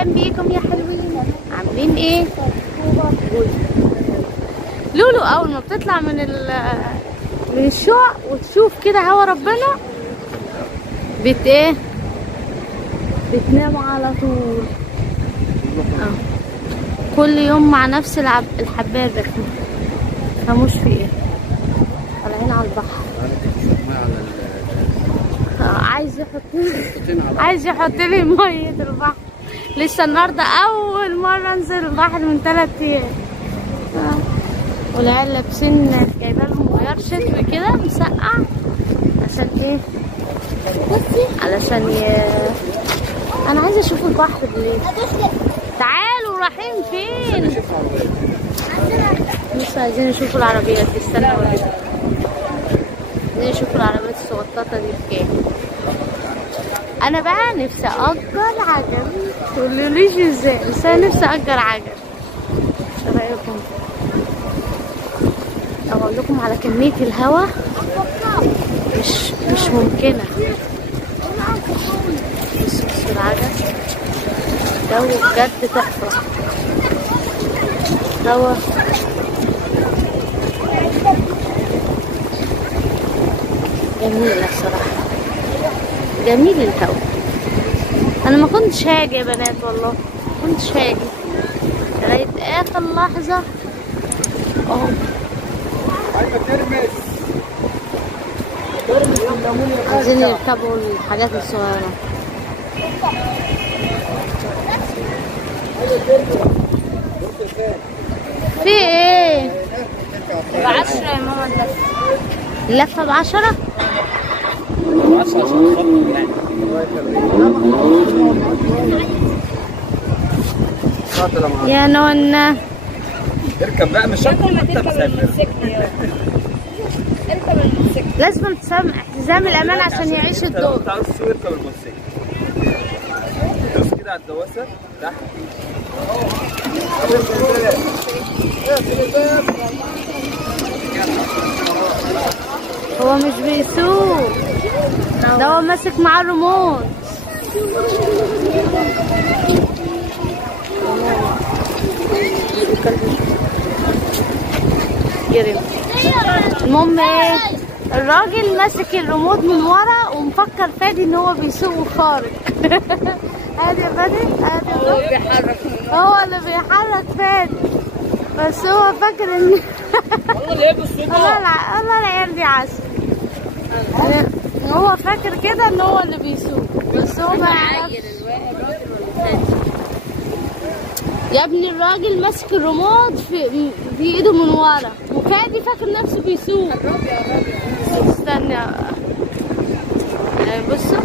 اهلا بيكم يا حلوين. عاملين ايه؟ لولو اول ما بتطلع من الشقق وتشوف كده هوا ربنا ايه بتنام على طول. كل يوم مع نفس الحبايه الرخمه، مفهموش في ايه. طالعين على البحر. عايز يحط لي ميه البحر. لسه النهارده اول مره انزل البحر من 3 ايام. والعيال لابسين جايبه لهم غيار شتوي كده مسقع. عشان ايه؟ علشان انا عايزه اشوف البحر بالليل. تعالوا رايحين فين؟ لسه عايزين نشوف العربيات. استنى اوريكم. عايزين نشوف العربيات الصغططه دي بكام. انا بقى نفسي اجر عجل. متقولوليش ازاي، بس انا نفسي اجر عجل. ايه رايكم؟ اقول لكم على كميه الهواء مش ممكنه. بصوا العجل، جو بجد تحفه. جو جميله الصراحه، جميل الهوا. انا ما كنتش هاجي يا بنات، والله ما كنتش هاجي لغايه اخر لحظه. اهو عايزين يركبوا الحاجات الصغيره. في ايه؟ ب10 يا ماما. اللفه ب10. يا نونا اركب بقى، مش شرط انت مسافر. لازم حزام الامان عشان يعيش الدور. انت عاوز تسوق اركب الموتوسيكل. دوس كده على الدواسه تحت. هو مش بيسوق، ده هو ماسك معاه الريموت. المهم ايه، الراجل ماسك الريموت من ورا ومفكر فادي ان هو بيسوق وخارج. ادي يا فادي، ادي هو بيحرك، هو اللي بيحرك فادي، بس هو فاكر ان والله اللي يلبس الله العيال دي عسل. هو فاكر كده ان هو اللي بيسوق، بس هو ما يعرفش. يا ابني الراجل ماسك الريموت في ايده من ورا، وفادي فاكر نفسه بيسوق. استنى بصوا.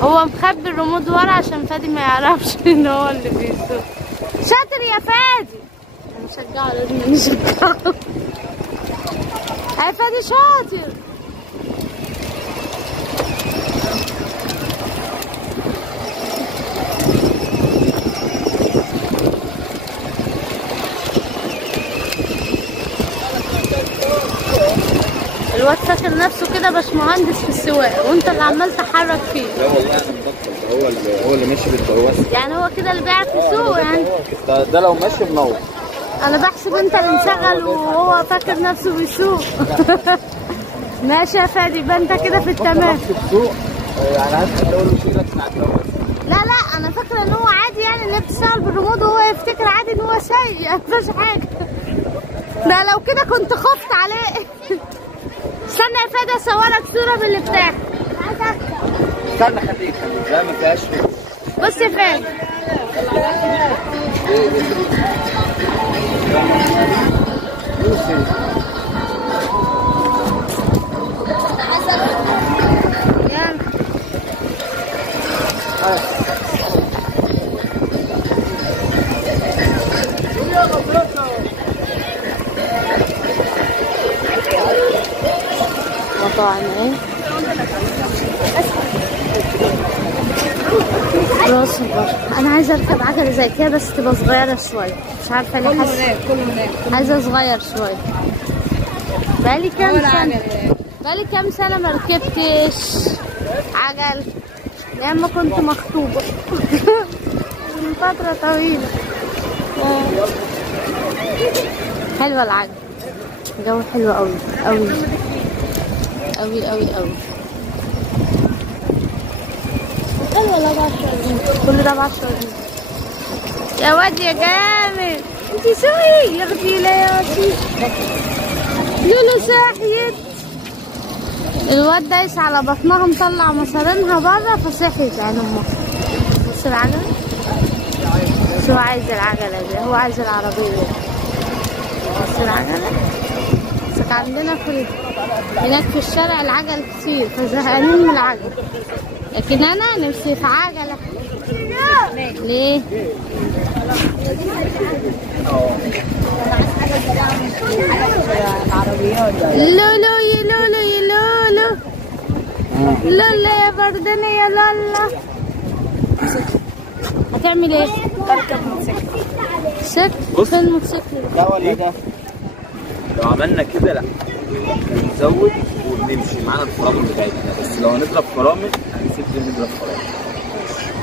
هو مخبي الريموت ورا عشان فادي ما يعرفش ان هو اللي بيسوق. شاطر يا فادي. نشجعه، لازم نشجعه. يا فادي شاطر. الواد فاكر نفسه كده باشمهندس في السواقه، وانت اللي عمال تحرك فيه. لا والله انا مبطل، هو اللي ماشي بالدواسه. يعني هو كده اللي بيعرف يسوق يعني. ده لو ماشي منور. انا بحسب انت اللي مشغل وهو فاكر نفسه بيسوق. ماشي يا فادي، يبقى انت كده في التمام. يعني عايز تقول له شيلك مع الدواسه. لا انا فاكره ان هو عادي، يعني اللي بيشتغل بالريموت وهو يفتكر عادي ان هو سايق، مفيش حاجه. ده لو كده كنت خفت عليه. استنى يا فادي اصورك صوره باللي بتاعك. استنى خليك، لا ما فيهاش. بص يا فادي. مطاعم اهي. راس البر. انا عايزه اركب عجله زي كده بس تبقى صغيره شويه، مش عارفه ليه حاسه عايزه صغير شويه. بقالي كام سنه بقالي كام سنة مركبتش عجل لما كنت مخطوبة من فترة طويلة. حلوة العجل، الجو حلو قوي قوي قوي قوي قوي. حلوة لا ب10 كل ده ب10 جنيه يا واد يا جامد. انتي سوي يا اختي لا يا واد لولو صحيت. الواد دايس على بطنها مطلع مصارينها بره فصحيت عين امها. بص العجلة، بس هو عايز العجلة دي، هو عايز العربية. بص العجلة. بس عندنا في هناك في الشارع العجل كتير فزهقانين من العجل، لكن انا نفسي في عجلة. ليه؟ لولو يا لولو يا لولو لالا يا بردانة يا لالا. هتعمل ايه؟ تركب موتوسيكل. موتوسيكل؟ فين الموتوسيكل ده ولا ده؟ لو عملنا كده لا نزود ونمشي معانا الفرامل بتاعتنا، بس لو هنضرب فرامل هنسيب دي نضرب فرامل.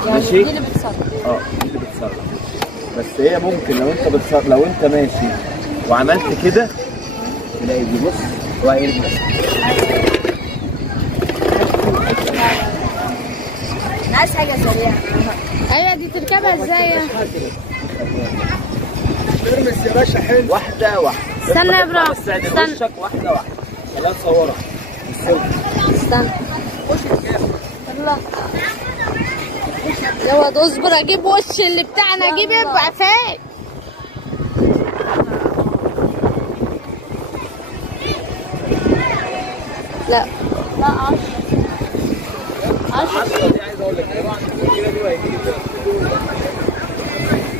ماشي؟ دي اللي بتصرف. دي اللي بتصرف. بس هي ممكن لو انت ماشي وعملت كده تلاقي دي بص وهيرجع. عايز حاجة سريعة. ايوه دي تركبها ازاي؟ ارمس يا باشا حلو. واحدة واحدة. استنى يا برا. استنى. وشك واحدة واحدة. خليها تصورك. استنى. الله. يا واد اصبر اجيب وش اللي بتاعنا، اجيب ابقى فين؟ لا 10 دي عايز اقول لك كده دي وهيجي لي.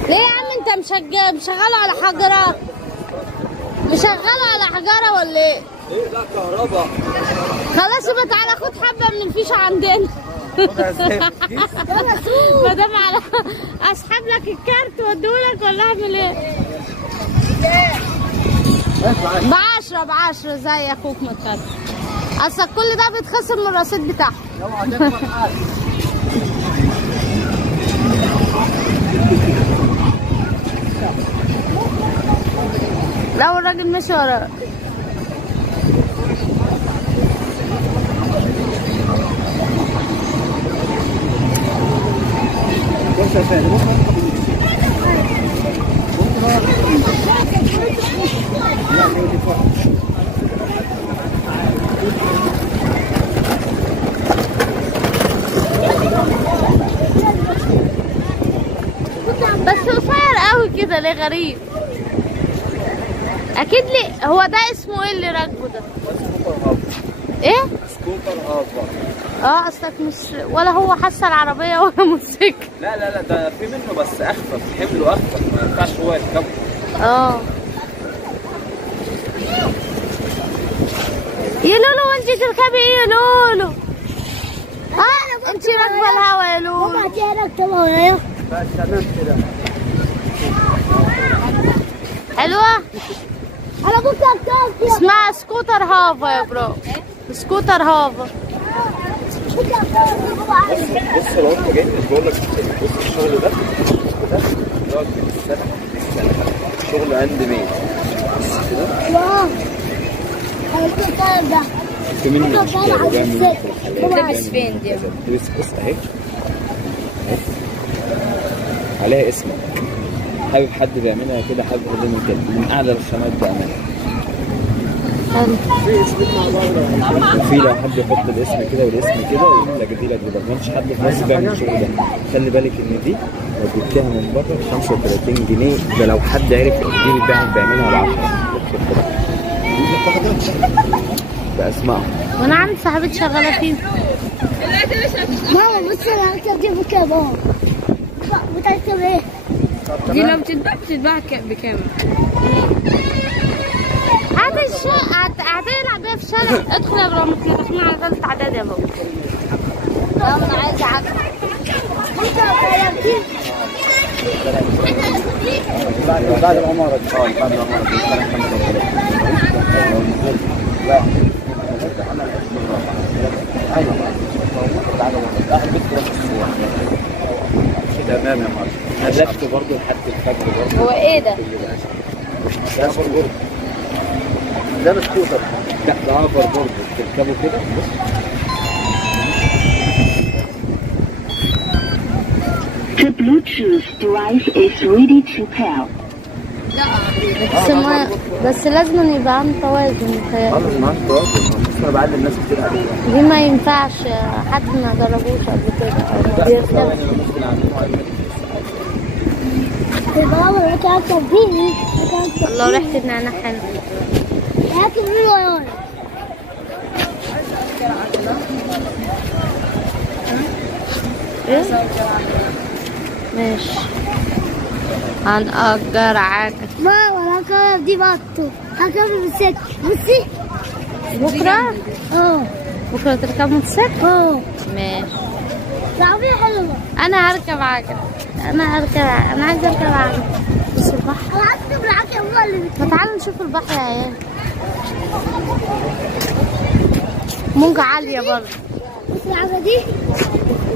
ليه يا عم انت مشغله على حجره؟ مشغله على حجره ولا ايه؟ ايه لا كهرباء. خلاص يبقى تعالى خد حبه من الفيشه عندنا. ما دام على اسحب لك الكارت واديهولك ولا اعمل ايه؟ ب10 زي اخوك متخيل. اصل كل ده بيتخصم من الرصيد بتاعهم. لا والراجل ماشي ورا. بس قصير قوي كده ليه؟ غريب. اكيد ليه. هو ده اسمه ايه اللي راكبه ده؟ ايه؟ سكوتر هافر. اصلك مش ولا هو حاسه العربيه ولا موتوسيكل. لا ده في منه بس اخفف، حمله اخفف ما ينفعش هو يركبه. يا لولو انت تركبي ايه يا لولو؟ انت راكبه الهوا يا لولو. ماما هتلاقي راكبة ورايا. بس تمام كده. حلوه؟ أنا كنت هركب. اسمها سكوتر هافا يا برو. سكوتر هافا. بص لو انت جاي مش بقول لك بص الشغل ده يقعد سنه شغل هاند ميد. بص كده. واو. هركب ده. في منه اشكال جامد. تلبس فين دي؟ تلبس بص اهي عليها اسمك. حابب حد بيعملها كده، حابب حد من كده، من اعلى الخامات بامانه. وفي لو حد يحط الاسم كده والاسم كده ويقول لك دي لك كده، ما فيش حد في مصر بيعمل الشغل ده. خلي بالك ان دي لو جبتها من بره 35 جنيه، ده لو حد عرف يجيب البيع بيعملها ب10. باسمائهم. وانا عندي صاحبتي شغاله فيه. ماما بص انا هركب دي بكام اهو. بتركب ايه؟ دي لو بتتباع بكام؟ هتلعب بيها في الشارع. ادخل يا برامج كده، داخلين على ثالث اعدادي يا بابا. لا انا عايزه عجل. بعد العمارة بعد العمارة تمام يا معلم. هدفت برضه لحد الفجر برضه. هو ايه ده؟ ده اوفر بورد. ده سكوتر. لا ده اوفر بورد تركبه كده بص. The Bluetooth device is ready to pair. بس لازم يبقى عنده توازن. خلاص معاك توازن. انا بعلم الناس كتير عليه. دي ما ينفعش حد ما جربوش قبل كده. بيركب. الله ريحة النعناع حلوة. ايه؟ ماشي. هنأجر عجل. ما ولا كلام دي بطه. هركب موتوسيكل. بصي. بكرة؟ بكرة تركب موتوسيكل؟ ماشي. العربية حلوة. أنا هركب عجل. أنا عايزة أركب عجل. بص البحر. أنا عايزة أركب العجل هو اللي ما تعالوا نشوف البحر يا عيال. موجة عالية برضه. بص العجلة دي.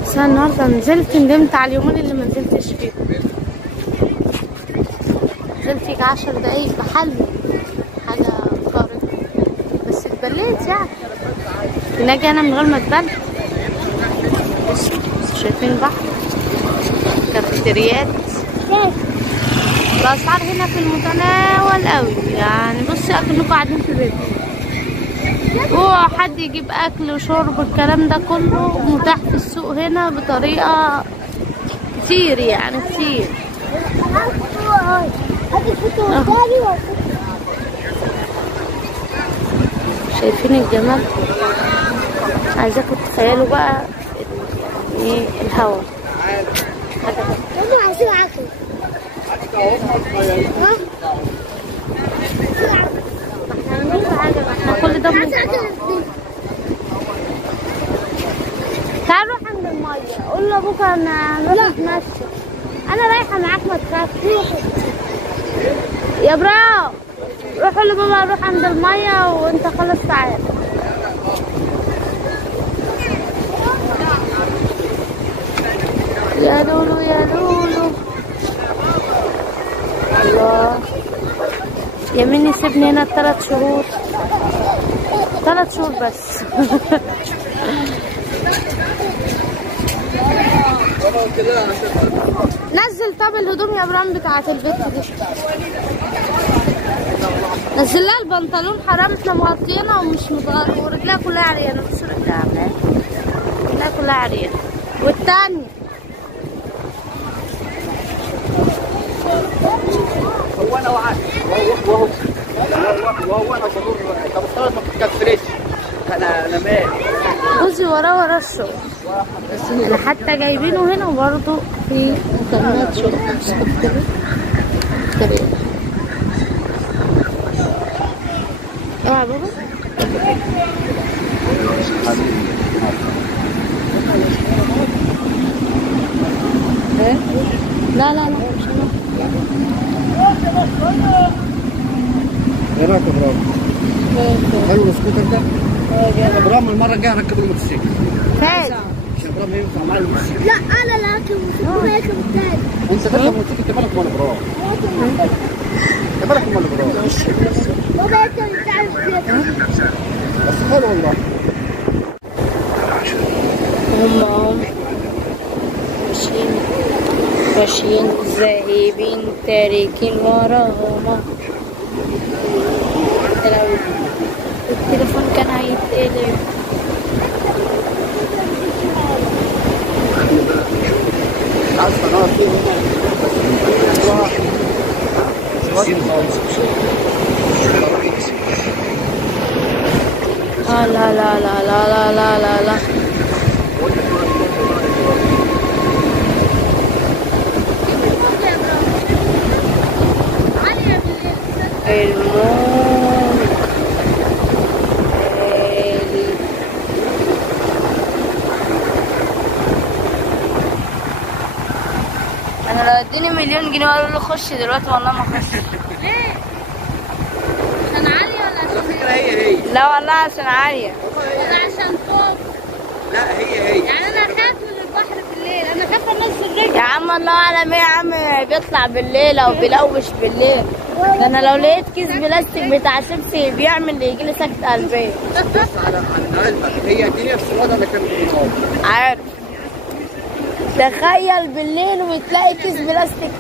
بس أنا النهاردة ندمت على اليومين اللي ما نزلتش فيهم. نزلت فيك 10 دقايق بحلو. حاجة خارقة. بس اتبليت يعني. ناجي أنا من غير ما اتبل. بص شايفين البحر؟ كافيتريات. الأسعار هنا في المتناول قوي يعني. بصي أكنكم قاعدين في بيت. وحد يجيب أكل وشرب الكلام ده كله متاح في السوق هنا بطريقة كتير يعني كتير. شايفين الجمال؟ عايزاكم تتخيلوا بقى ايه الهوا. أنا عايزين عجل. احنا كل ده تعال نروح عند المية. قول له ابوك انا هنروح نتمشى. انا رايحة معاك ما تخافش. يا برا روحوا لماما نروح عند المية وانت خلاص تعال. يا لولو يا لولو. الله يميني سيبني هنا 3 شهور. 3 شهور بس. نزل طب الهدوم يا ابراهيم بتاعت البيت دي. نزل لها البنطلون حرام احنا مغطيينها ومش متغطيه ورجلها كلها عريانه. بص رجلها عامله ايه. رجلها كلها عريانه. والتانية هو انا وعد وهو انا بضر. طب افترض ما بتكفرش. انا مالي. جوزي وراه الشغل. حتى جايبينه هنا برضه في مكالمات شغل. كبير. اوعى يا بابا. ايه؟ لا مش انا. ايه رايك يا ابراهيم؟ حلو السكوتر ده؟ ابراهيم المره الجايه هركب الموتوسيكل. فاز. مش ابراهيم ينفع معايا الموتوسيكل. لا أنا اللي هركب الموتوسيكل وهيركب التاني. انت تركب موتوسيكل انت مالك ومال ابراهيم؟ انت مالك ومال ابراهيم؟ بابا يركب التاني. بس حلو والله. هم ماشيين ذاهبين تاركين وراهما. التليفون كان هيتقلب. لا لا لا لا لا لا لا لا. انا لو اديني مليون جنيه وقالوا لي خش دلوقتي والله ما اخش. ليه؟ عشان عالية ولا على فكره هي لا والله عشان عالية. عشان فوق. لا هي يعني انا اخاف من البحر بالليل، انا خايفه انزل رجلي. يا عم الله اعلم ايه يا عم بيطلع بالليل او بيلوش بالليل. ده انا لو لقيت كيس بلاستيك بتاع شيبسي بيعمل يجي لي سكتة قلبية. بص على علمك هي الدنيا في الوضع اللي كان بيقول. عارف. تخيل بالليل وتلاقي كيس بلاستيك